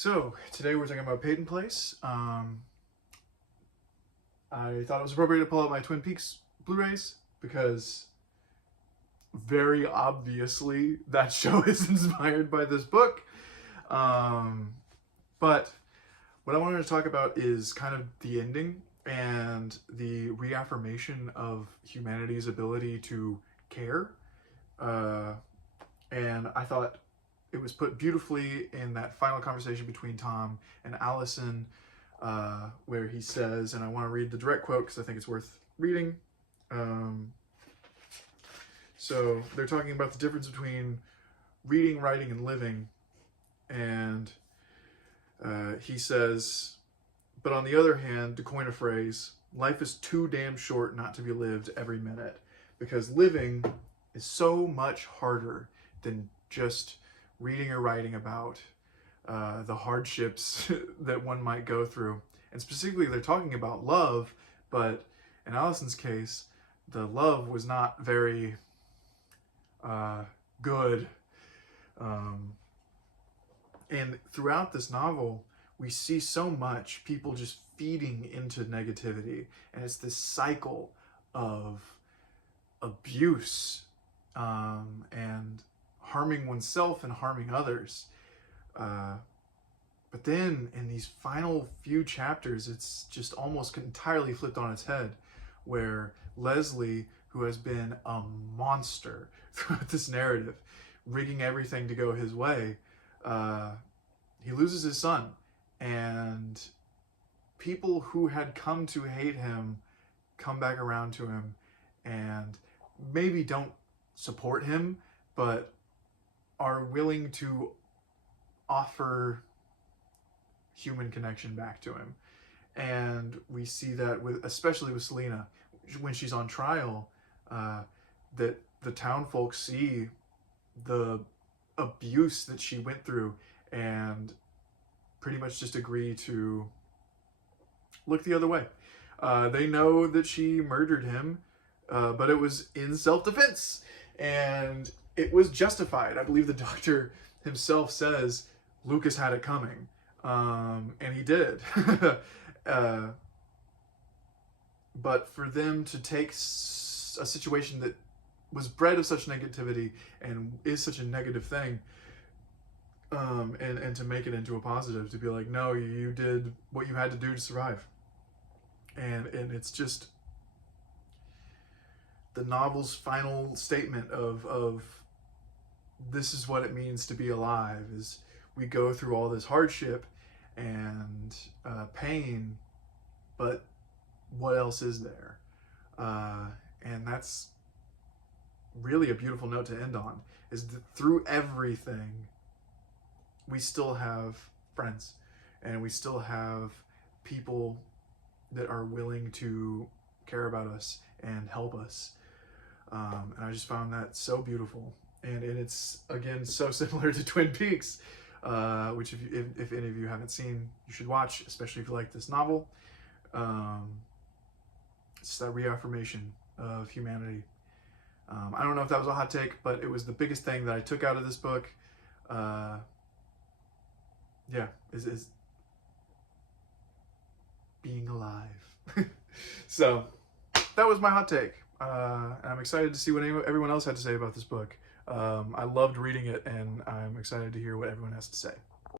So today we're talking about Peyton Place. I thought it was appropriate to pull out my Twin Peaks Blu-rays because very obviously that show is inspired by this book. But what I wanted to talk about is kind of the ending and the reaffirmation of humanity's ability to care. And I thought it was put beautifully in that final conversation between Tom and Allison, where he says, and I want to read the direct quote because I think it's worth reading. So they're talking about the difference between reading, writing, and living. And he says, but on the other hand, to coin a phrase, life is too damn short not to be lived every minute, because living is so much harder than just reading or writing about the hardships that one might go through. And specifically, they're talking about love, but in Allison's case, the love was not very good. And throughout this novel, we see so much people just feeding into negativity. And it's this cycle of abuse and harming oneself and harming others. But then in these final few chapters, it's just almost entirely flipped on its head, where Leslie, who has been a monster throughout this narrative, rigging everything to go his way, he loses his son. And people who had come to hate him come back around to him and maybe don't support him, but are willing to offer human connection back to him. And we see that with, especially with Selena, when she's on trial, that the town folks see the abuse that she went through and pretty much just agree to look the other way. They know that she murdered him, but it was in self-defense, and it was justified. I believe the doctor himself says Lucas had it coming, and he did. But for them to take a situation that was bred of such negativity and is such a negative thing, and to make it into a positive, to be like, no, you did what you had to do to survive. And it's just the novel's final statement of this is what it means to be alive, is we go through all this hardship and pain, but what else is there? And that's really a beautiful note to end on, is that through everything, we still have friends, and we still have people that are willing to care about us and help us. And I just found that so beautiful. And it's, again, so similar to Twin Peaks, which if any of you haven't seen, you should watch, especially if you like this novel. It's that reaffirmation of humanity. I don't know if that was a hot take, but it was the biggest thing that I took out of this book. Yeah, is being alive. So that was my hot take. I'm excited to see what everyone else had to say about this book. I loved reading it, and I'm excited to hear what everyone has to say.